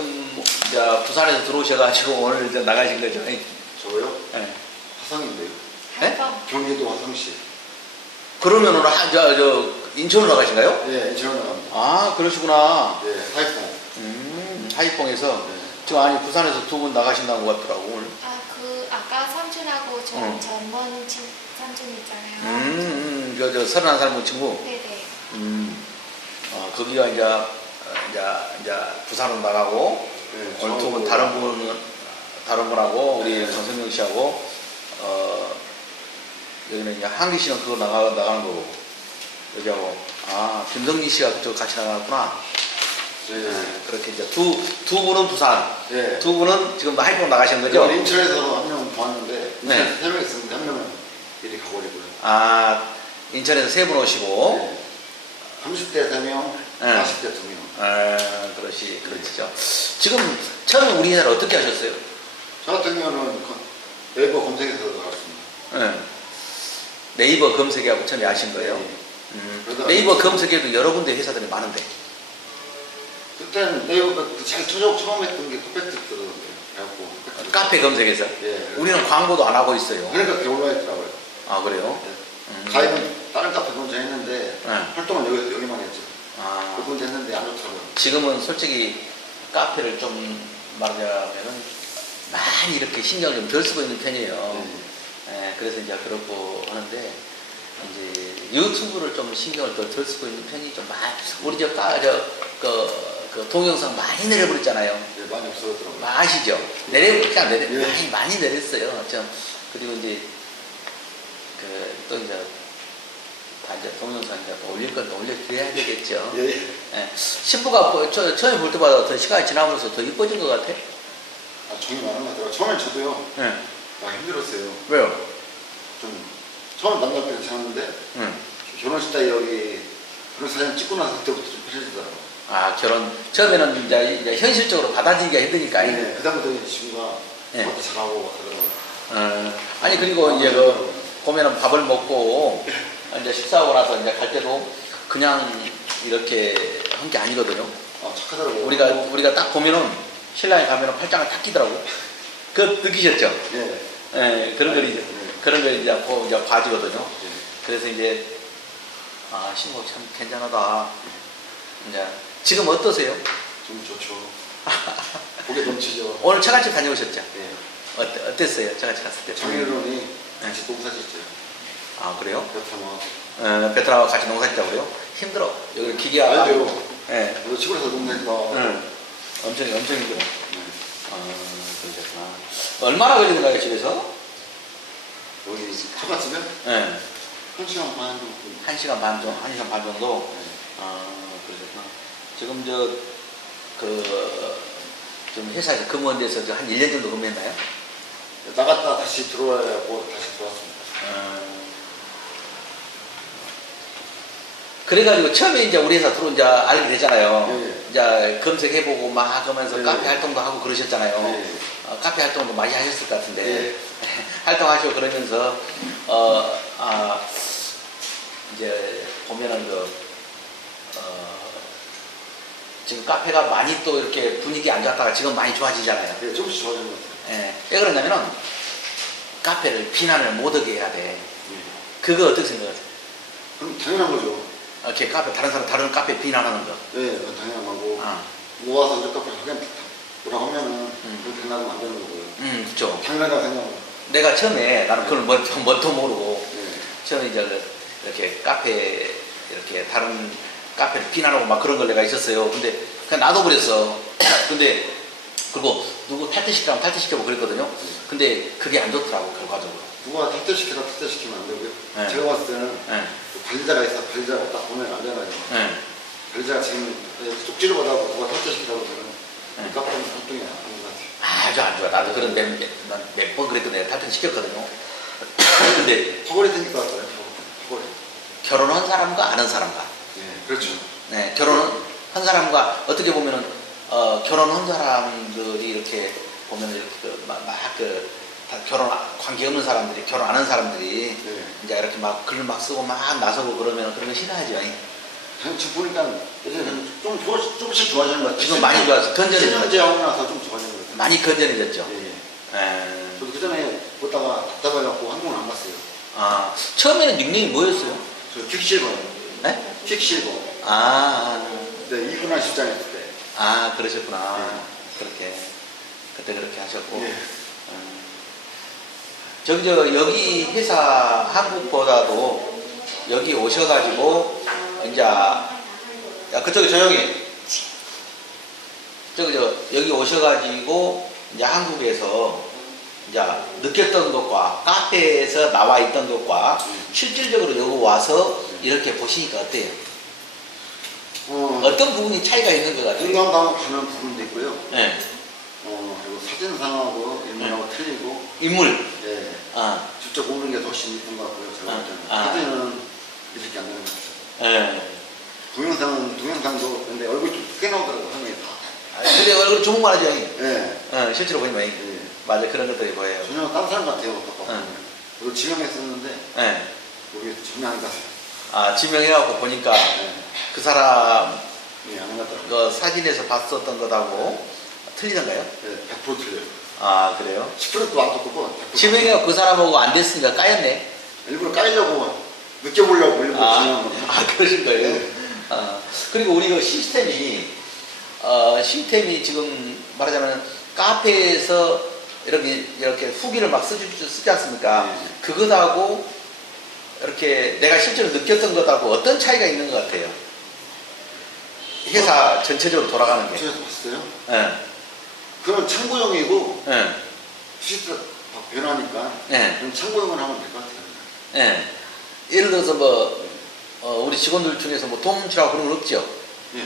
지금 이제 부산에서 들어오셔가지고 오늘 이제 나가신 거죠? 저요? 네. 화성인데요. 네? 경기도 화성시. 그러면은 저 인천으로 나가신가요? 네, 인천으로 나갑니다. 아, 그러시구나. 네, 하이퐁. 하이퐁에서 네. 지금 아니 부산에서 두 분 나가신다고 같더라고 오늘. 아, 그 아까 삼촌하고 전번 삼촌 있잖아요. 저 31살 친구. 네네. 거기가 이제 부산으로 나가고 네, 오늘 두 분 다른 분하고 우리 정성명 씨하고 여기는 이제 한기 씨는 그거 나가는 거고 여기하고 김성진 씨가 그쪽 같이 나가구나. 네. 그렇게 이제 두 분은 부산, 네. 두 분은 지금 하이퐁 나가신 거죠? 인천에서 한 명 보았는데 네. 인천에서 3명 있었는데 한 명은 미리 가버리고요. 인천에서 세 분 오시고. 네. 30대 3명, 네. 40대 2명. 그렇죠. 지금 처음에 우리 회사를 어떻게 하셨어요? 저 같은 경우는 네이버 검색에서 나갔습니다. 네. 네이버 검색하고 처음에 하신 거예요? 네. 네이버 검색에도 여러 군데 회사들이 많은데. 그때는 네이버가 제일 처음 했던 게 퍼펙트더라고요. 그래갖고 카페 검색에서? 예. 우리는 광고도 안 하고 있어요. 그러니까 그게 올라있더라고요. 아, 그래요? 가입은 다른 카페 먼저 했는데 네. 활동은 여기만 했죠. 아, 그분도 했는데 안 좋더라고요. 지금은 솔직히 카페를 좀 말하자면은 많이 이렇게 신경을 좀 덜 쓰고 있는 편이에요. 예, 그래서 이제 그렇고 하는데 이제 유튜브를 좀 신경을 덜 쓰고 있는 편이 좀 많이. 우리 그 동영상 많이 내려버렸잖아요. 네, 많이 없어졌더라고요. 아시죠? 그냥 많이 내렸어요. 그리고 이제 또 이제 다 이제 동영상 이제 또 올릴 건 또 올려드려야 되겠죠. 예. 예. 신부가 처음에 볼 때보다 더 시간이 지나면서 더 이뻐진 것 같아. 정이 많은 것 같더라고요. 처음엔 저도요. 예. 많이 힘들었어요. 왜요? 좀 처음 만날 때는 괜찮았는데 결혼식 때 여기 그런 사진 찍고 나서 그때부터 좀 편해지더라고요. 처음에는 이제 현실적으로 받아들이기가 힘드니까. 네, 그다음부터 이제 친구가 예. 저한테 잘하고 막 그러더라고요. 아니, 그리고 이제 보면은 밥을 먹고 이제 식사하고 나서 이제 갈 때도 그냥 이렇게 한 게 아니거든요. 착하더라고요. 우리가 딱 보면은 신랑이 가면은 팔짱을 딱 끼더라고. 그거 느끼셨죠? 예. 예, 그런 걸 이제, 그런 걸 이제 봐주거든요. 예. 그래서 이제, 신부 참 괜찮하다. 이제, 지금 어떠세요? 좀 좋죠. 고개 넘치죠. 오늘 처갓집 다녀오셨죠? 예. 어땠어요? 처갓집 갔을 때? 장인어른이 같이 농사짓죠. 그래요? 베트남. 베트남하고 같이 농사짓자고요? 힘들어. 여기 기계가. 아니요. 예. 저도 시골에서 농사짓어. 엄청 힘들어. 그러셨구나. 얼마나 걸리는가요, 집에서? 여기 처갓집에 예. 1시간 반 정도. 1시간 반 정도? 1시간 반 정도? 네. 그러셨구나. 지금 좀 회사에서 근무한 데서 한 1년 정도 근무했나요? 나갔다 다시 들어와야고 다시 들어왔습니다. 그래가지고 처음에 이제 우리 회사 들어온 지 알게 되잖아요. 네. 이제 검색해보고 막 하면서 네. 카페 활동도 하고 그러셨잖아요. 네. 카페 활동도 많이 하셨을 것 같은데. 네. 활동하시고 그러면서, 이제 보면은 지금 카페가 많이 또 이렇게 분위기 안 좋았다가 지금 많이 좋아지잖아요. 네, 조금씩 좋아진 것 같아요. 예. 왜 그러냐면은 카페를 비난을 못 하게 해야 돼. 네. 그거 어떻게 생각하세요? 그럼 당연한 거죠. 이렇게 다른 카페 비난하는 거. 네, 그건 당연한 거고. 아. 모아서 우리 카페 하긴 뭐라고 하면은 그렇게 생각하면 안 되는 거고요. 그쵸. 당연하다 생각하면. 내가 처음에 나는 그걸 뭣도 모르고 네. 처음에 이제 이렇게 카페 이렇게 다른 카페를 비난하고 막 그런 걸 내가 있었어요. 근데 그냥 놔둬버렸어. 근데 그리고 누구 탈퇴시키라면 탈퇴시키고 그랬거든요. 근데 그게 안 좋더라고 결과적으로. 누가 탈퇴시키라 탈퇴시키면 안 되고요. 네. 제가 봤을 때는 네. 관리자가 있어. 관리자가 딱 보면 안 되나요. 네. 관리자가 지금 쪽지를 받아서 누가 탈퇴시키라고 하면 네. 카페는 활동이 안 하는 것 같아요. 아주 안 좋아. 나도 그런 몇 번 그랬거든. 내가 탈퇴시켰거든요. 근데 파벌이 생길 것 같아요. 파벌이. 결혼한 사람과 안 한 사람과. 네, 그렇죠. 네, 결혼한 사람과 어떻게 보면은 결혼한 사람들이 이렇게 보면 이렇게 결혼 관계 없는 사람들이 결혼 안 한 사람들이 네. 이제 이렇게 막 글을 막 쓰고 막 나서고 그러면 그런 거 싫어하죠. 저 보니까 예전에 좀 조금씩 좋아지는 것 같아요. 지금 많이 좋아서 건전해졌죠. 신현재 하고 나서 좀 좋아지는 것 같아요. 많이 건전해졌죠. 예, 예. 에. 저도 그 전에 보다가 답답해갖고 한동안 안 봤어요. 아, 처음에는 닉네임이 뭐였어요? 저 퀵실버요. 네? 퀵실버. 아, 네, 이분한 실장했을 때. 아, 그러셨구나. 네. 그렇게. 그때 그렇게 하셨고. 예. 여기 회사 한국보다도 여기 오셔가지고, 이제, 야, 그쪽에 조용히. 여기 오셔가지고, 이제 한국에서, 이제 느꼈던 것과 카페에서 나와 있던 것과 실질적으로 여기 와서 이렇게 보시니까 어때요? 어떤 부분이 차이가 있는 것 같아요? 인간다운 가는 부분도 있고요. 네. 그리고 사진상하고 인물하고 틀리고, 인물. 예. 아, 직접 보는 게 훨씬 이쁜 것 같고요. 제가 볼 때는. 아. 사진은 이렇게 안 되는 것 같아요. 예. 동영상도 근데 얼굴 좀 크게 나오더라고요. 화면이 다. 근데 얼굴 주목만 하죠, 형님. 예. 실제로 보니까. 예. 맞아, 그런 것들이 보여요. 전혀 다른 사람 같아요. 어떡하고. 응. 그리고 지명했었는데, 예. 여기 지명한 것 같아요. 아, 지명해갖고 보니까 예. 그 사람 예, 안 같더라고요. 그 사진에서 봤었던 것하고 틀리던가요? 예, 100% 틀려요. 아, 그래요? 10%도 안 똑같고. 100% 지명해갖고 그 사람하고 안 됐으니까 까였네. 일부러 까이려고, 느껴보려고 일부러 지명한 겁니다. 아, 그러신 거예요? 네. 그리고 우리 그 시스템이 지금 말하자면 카페에서 이렇게 후기를 막 쓰지 않습니까? 네. 그것하고 이렇게 내가 실제로 느꼈던 것하고 어떤 차이가 있는 것 같아요? 회사 전체적으로 돌아가는 게. 제가 봤어요. 예. 그건 참고용이고, 예. 시스템 변하니까, 예. 그럼 참고용을 하면 될 것 같아요. 예. 예를 들어서 우리 직원들 중에서 도움치라고 그런 건 없죠? 예.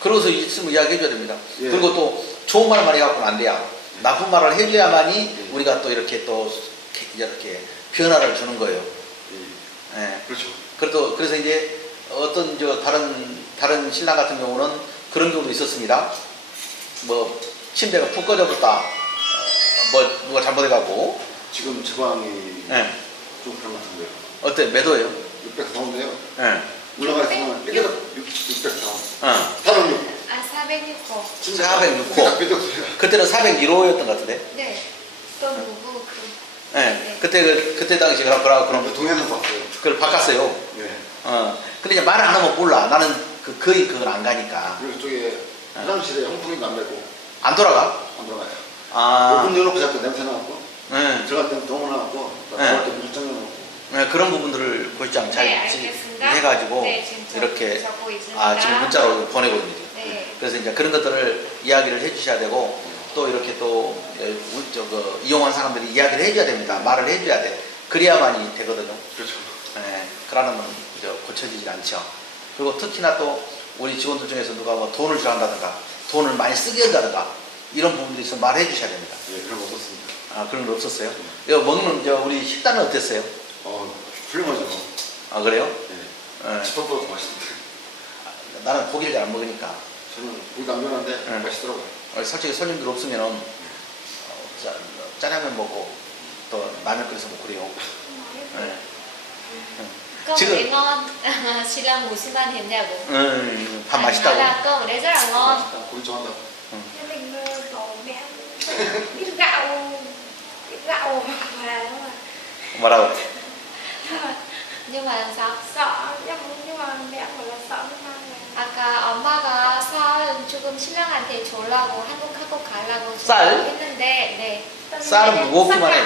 그러고서 있으면 이야기해줘야 됩니다. 예. 그리고 또 좋은 말을 많이 갖고는 안 돼요. 나쁜 말을 해줘야만이 예. 우리가 또 이렇게 변화를 주는 거예요. 예. 예. 그렇죠. 그래서 이제 어떤 다른 신랑 같은 경우는 그런 경우도 있었습니다. 침대가 푹 꺼져버렸다. 누가 잘못해가고. 지금 제방이 예. 좀 그런 것 같은데요. 어때? 몇 호예요? 604호인데요. 예. 올라가 있으면 604호. 406. 아, 406호. 406호. 그때는 401호였던 것 같은데. 네. 또 누구 예. 네. 그때 당시 그럼 그럼 동해에서 봤어요. 그걸 바꿨어요. 네. 근데 이제 말을 안 하면 몰라. 나는 거의 그걸 안 가니까. 그리고 저쪽에 화장실에 형풍이도 안 되고 안 돌아가? 안 들어가요. 아. 문 열어놓고 자꾸 냄새 나고 네. 들어갈 때는 너무 나고 나갈 때 물장 나고. 네, 그런 부분들을 골장 잘 네, 알겠습니다. 해가지고 네, 지금 이렇게 적고 있습니다. 지금 문자로 보내고 있는데. 네. 그래서 이제 그런 것들을 이야기를 해주셔야 되고 또 이렇게 또 이용한 사람들이 이야기를 해줘야 됩니다. 말을 해줘야 돼. 그래야만이 되거든요. 그렇죠. 네, 그러면 고쳐지지 않죠. 그리고 특히나 또 우리 직원들 중에서 누가 돈을 주라 한다든가 돈을 많이 쓰게 한다든가 이런 부분들이 있으면 말해 주셔야 됩니다. 예, 그런 거 없었습니다. 아, 그런 거 없었어요? 이거 먹는 우리 식단은 어땠어요? 훌륭하죠. 아, 그래요? 예. 집밥보다 더 맛있는데. 나는 고기를 잘 안 먹으니까. 저는 고기도 안 변한데 네. 맛있더라고요. 솔직히 손님들 없으면 짜장면 먹고 또 라면 끓여서 먹고 그래요. 네. Cơm Chứ- ở đây ngon. 신랑 무슨 말 했냐고. 밥 Anh nói 맛있다고. là cơm ở đây rất là ngon. 고기 좋아한다고. Thế mình đổ bé ít gạo mà 뭐라고? Nhưng mà làm sao? sợ nhưng mà mẹ bảo là sợ nó mang về. 아까 엄마가 쌀 조금 신랑한테 주려고 한국 가려고 쌀? 했는데 네. 쌀은 무겁기만 해.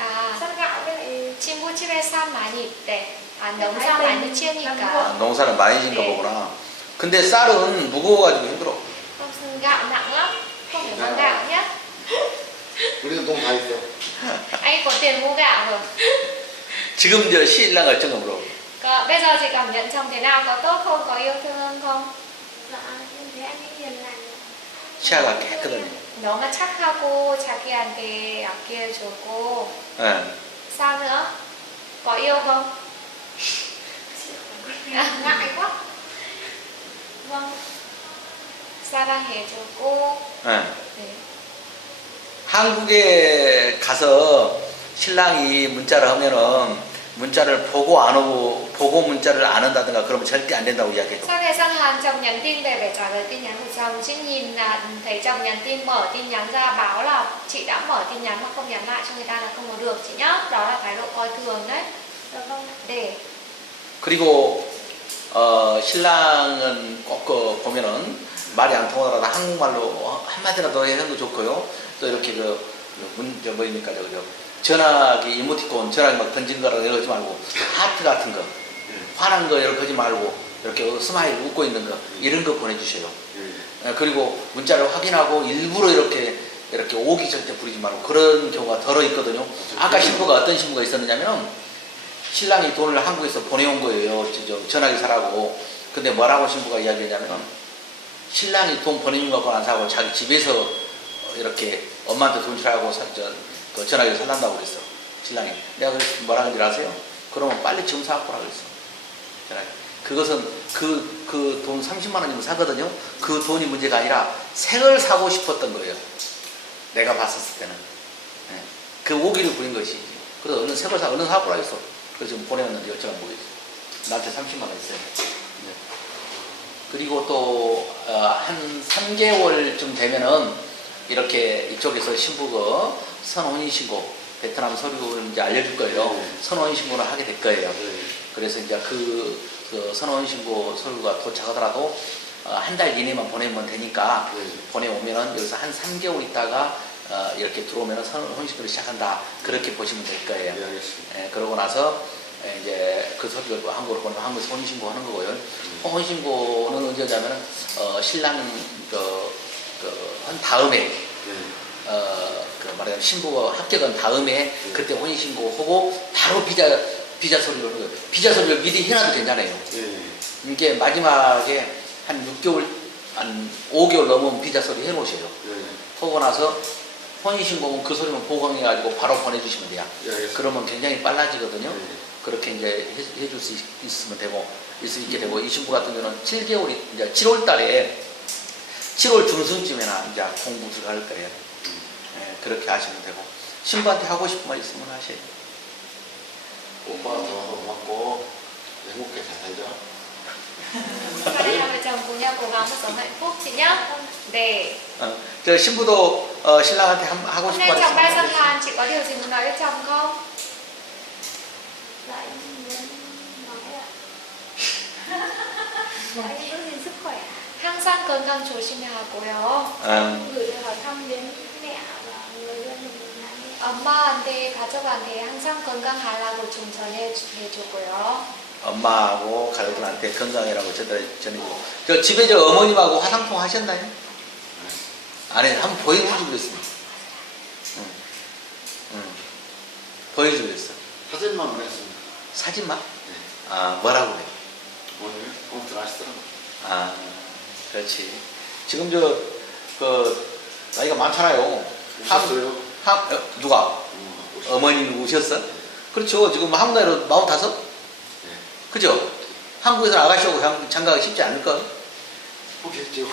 아, 쌀 gạo với lại 친구 집에 쌀 많이 있대. 농사 많이 지으니까. 농사를 많이 지은가 네. 보구나. 근데 쌀은 무거워가지고 힘들어. 무슨 gạo nặng lắm. Không phải mua gạo nhé. 우리도 돈 다 있어. Anh có tiền mua gạo rồi. 지금 신랑 어쩐가 물어. Bây giờ chị cảm nhận chồng thế nào? Có tốt không? Có yêu thương không? dạ em thấy anh ấy hiền lành. 치아가 깨끗하네. 너무 착하고 자기한테 아껴주고 예. sao nữa? Có yêu không? Ngại quá. Vâng. 사랑해주고 예. 네. 한국에 가서 신랑이 문자를 하면은 문자를 보고 안 오고 보고 문자를 안 한다든가 그러면 절대 안 된다고 이야기해줘. Sau này sang Hàn chồng nhắn tin về để trả lời tin nhắn của chồng, chứ nhìn là thấy chồng nhắn tin mở tin nhắn ra báo là chị đã mở tin nhắn mà không nhắn lại cho người ta là không có được chị nhá. Đó là thái độ coi thường đấy. Dạ vâng. Để 그리고 신랑은 꼭 보면은 말이 안 통하더라도 한국말로 한마디라도 하는 거 좋고요. 또 이렇게 뭐입니까 전화기 이모티콘 전화기 막 던진 거라고 이러지 말고 하트 같은 거 화난 거 이렇게 하지 말고 이렇게 스마일 웃고 있는 거 이런 거 보내주세요. 그리고 문자를 확인하고 일부러 이렇게 오기 절대 부리지 말고 그런 경우가 덜어 있거든요. 아까 신부가 어떤 신부가 있었느냐면 신랑이 돈을 한국에서 보내온 거예요. 전화기 사라고. 근데 뭐라고 신부가 이야기했냐면 신랑이 돈 보내준 거 안 사고 자기 집에서 이렇게 엄마한테 돈 주라고 그 전화기 살란다고 그랬어. 신랑이. 내가 그래서 뭐라 하는지 아세요? 그러면 빨리 지금 사갖고 오라 그랬어. 전화기. 그것은 그 돈 30만 원이면 사거든요. 그 돈이 문제가 아니라 새 걸 사고 싶었던 거예요. 내가 봤었을 때는. 네. 그 오기를 부린 것이. 그래서 얼른 새 걸 얼른 사갖고 오라 했어. 그래서 지금 보내왔는데 여쭤가 보겠어. 나한테 30만 원 있어요. 네. 그리고 또 한 3개월쯤 되면은 이렇게 이쪽에서 신부가 선혼인신고 베트남 서류 이제 알려줄 거예요. 선혼인신고를 하게 될 거예요. 그래서 이제 그 선혼인신고 서류가 도착하더라도 한 달 이내만 보내면 되니까 보내오면은 여기서 한 3개월 있다가 이렇게 들어오면은 혼인신고를 시작한다. 그렇게 보시면 될 거예요. 네, 알겠습니다. 예, 그러고 나서 이제 그 서류를 한국으로 보내면 한국에서 혼인신고 하는 거고요. 혼인신고는 언제 하냐면은 신랑 한 다음에 말하자면 신부가 합격한 다음에 그때 혼인신고하고 바로 비자 서류를 하는 거예요. 비자 서류를 미리 해놔도 되잖아요. 이게 마지막에 한 6개월, 한 5개월 넘으면 비자 서류 해놓으셔요. 하고 나서 혼인신고는 그 서류만 보강해가지고 바로 보내주시면 돼요. 그러면 굉장히 빨라지거든요. 그렇게 이제 해줄 수 있으면 되고, 있게 되고, 이 신부 같은 경우는 7개월이, 이제 7월 달에, 7월 중순쯤에나 이제 공부 들어갈 거예요. 예, 그렇게 하시면 되고, 신부한테 하고 싶은 말 있으면 하세요. 오빠가 더 고맙고 행복하게 잘 살자. Sau đây hai vợ chồng cùng nhau cố gắng một sống hạnh phúc chị nhá. Để 저 신부도 신랑한테 하고 hôm 싶은 nay 말 chồng bay sang 있으면 Hàn, chị có điều gì muốn nói với chồng không? Dạ em muốn nói ạ. Dạ em giữ gìn sức khỏe. 항상 건강 조심하고요. Gửi lời hỏi thăm đến mẹ và người dân mình là mẹ. 엄마한테, 가족한테 항상 건강하라고 좀 전해주고요. 엄마하고 가족들한테 건강이라고 전해주고. 저 집에 저 어머님하고 화상통 하셨나요? 안 해. 한번 보여주기로 했습니다. 보여주기로 했어. 사진만 보냈습니다. 사진만? 아, 뭐라고 그래? 오늘 아무튼 아시더라고요. 아, 그렇지. 지금 나이가 많잖아요. 오셨어요? 누가? 어머니 오셨어? 그렇죠. 지금 한국 나이로 45? 그죠? 한국에서 아가씨하고 장가가 쉽지 않을까? 포기했죠.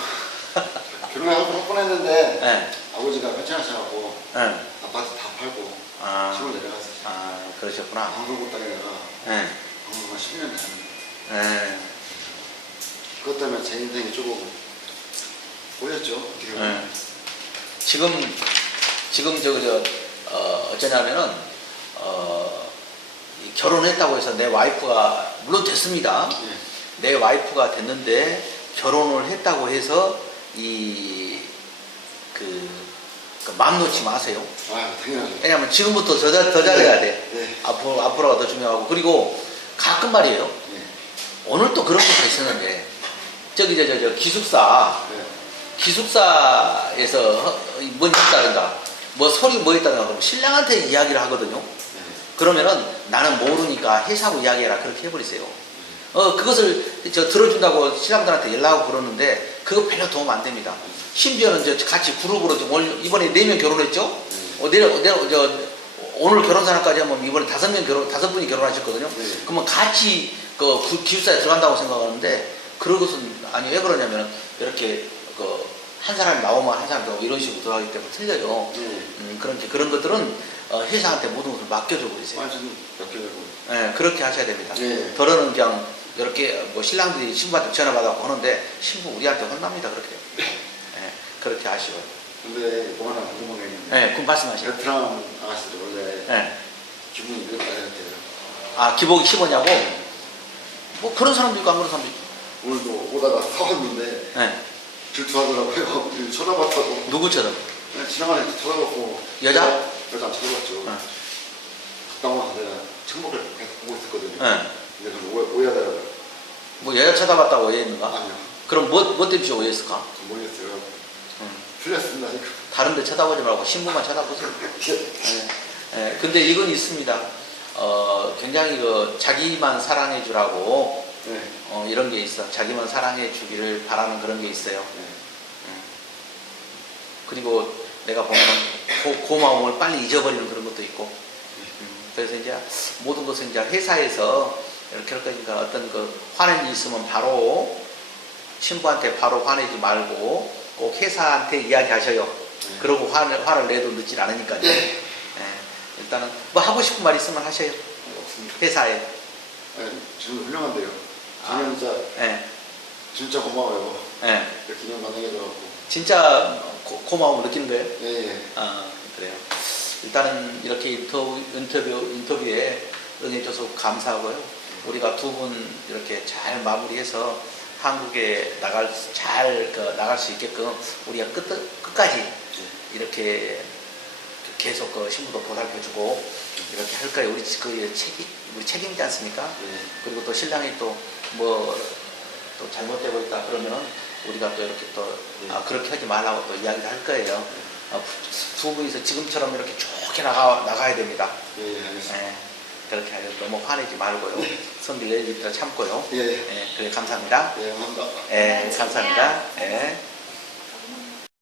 결혼을 할 뻔했는데 네. 아버지가 괜찮으셔갖고 네. 아파트 다 팔고 아, 시골 내려갔어요. 그러셨구나. 방송국 땅에다가 네. 방송만 10년 됐는데 네. 그것 때문에 제 인생이 조금 꼬였죠. 어떻게 보면. 지금 어쩌냐면은 결혼했다고 해서 내 와이프가 물론 됐습니다. 내 와이프가 됐는데 결혼을 했다고 해서 마음 놓지 마세요. 아, 당연하죠. 왜냐면 지금부터 더 잘해야 돼. 네. 앞으로가 더 중요하고. 그리고 가끔 말이에요. 네. 오늘 또 그런 것도 있었는데 저기 기숙사 네. 기숙사에서 뭔 있다든가 뭐 서류 뭐 있다든가 그러면 신랑한테 이야기를 하거든요. 네. 그러면은 나는 모르니까 회사하고 이야기해라 그렇게 해버리세요. 그것을 들어준다고 신랑들한테 연락하고 그러는데 그거 별로 도움 안 됩니다. 심지어는 같이 그룹으로 이번에 4명 결혼했죠? 오늘 결혼사람까지 하면 이번에 5분이 결혼하셨거든요. 그러면 같이 기숙사에 들어간다고 생각하는데 그런 것은 아니 왜 그러냐면 이렇게 한 사람이 나오면 한 사람이 나오고 이런 식으로 들어가기 때문에 틀려요. 그런 것들은 회사한테 모든 것을 맡겨주고 있어요. 완전히 맡겨주고. 예, 그렇게 하셔야 됩니다. 예. 더러는 그냥 이렇게 뭐 신랑들이 신부한테 전화 받아갖고 하는데 신부 우리한테 혼납니다. 그렇게. 예, 그렇게 하시고. 근데 뭐 하나 궁금한 게 있는데. 예, 그럼 말씀하세요. 베트남 아가씨들 원래 예. 기분이 몇 달이었대요. 아, 기복이 15냐고? 뭐 그런 사람도 있고 안 그런 사람도 있고. 오늘도 오다가 사왔는데 예. 질투하더라고요. 쳐다봤다고. 누구처럼? 그냥 지나가는 데 쳐다봤고. 여자? 여자 안 쳐다봤죠. 어. 갔다 와서 내가 천국을 계속 보고 있었거든요. 예. 근데 그걸 오해하더라고요. 뭐 여자 쳐다봤다고 오해했는가? 아니요. 그럼 뭐 때문에 오해했을까? 모르겠어요. 음. 틀렸습니다. 이거. 다른 데 쳐다보지 말고 신부만 쳐다보세요. 예. 예. 근데 이건 있습니다. 굉장히 자기만 사랑해 주라고 네. 이런 게 있어. 자기만 사랑해 주기를 바라는 그런 게 있어요. 네. 그리고 내가 보면 고마움을 빨리 잊어버리는 그런 것도 있고. 그래서 이제 모든 것은 이제 회사에서 이렇게 할 거니까 어떤 화낸 일 있으면 바로 신부한테 바로 화내지 말고 꼭 회사한테 이야기하셔요. 그러고 화를 내도 늦질 않으니까요. 예, 일단은 뭐 하고 싶은 말 있으면 하셔요. 없습니다. 회사에. 네, 지금 훌륭한데요. 저는 진짜 예, 진짜 고마워요. 예. 이렇게 인연 만나게 돼갖고. 진짜 고마움을 느끼는 거예요? 예, 예. 아, 그래요. 일단은 이렇게 인터뷰에 응해줘서 감사하고요. 우리가 두 분 이렇게 잘 마무리해서 한국에 나갈 수 있게끔 우리가 끝까지 이렇게 계속 신부도 보살펴주고 이렇게 할 거예요. 우리 책임이지 않습니까? 그리고 또 신랑이 또 또 잘못되고 있다 그러면은 우리가 또 이렇게 또 그렇게 하지 말라고 또 이야기를 할 거예요. 두 분이서 지금처럼 이렇게 좋게 나가야 됩니다. 예, 알겠습니다. 예, 그렇게 하여 너무 화내지 말고요. 선비 예의부터 참고요. 예, 예. 예, 그래 감사합니다. 예, 감사합니다. 예, 감사합니다. 예.